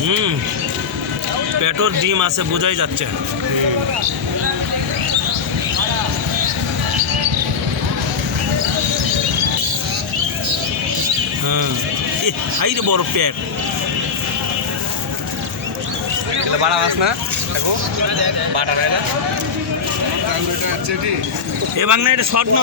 হুম পেটোর ডিম আছে বোঝাই যাচ্ছে। হ্যাঁ হাই রে বড় পেট। বাড়া মাছ না? দেখো বাটা রায়না এ বাংলা এটা শর্ট না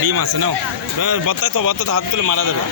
ডিম আছে নাও বত্তায় তো বত্তা হাত তুলে মারা যাবে।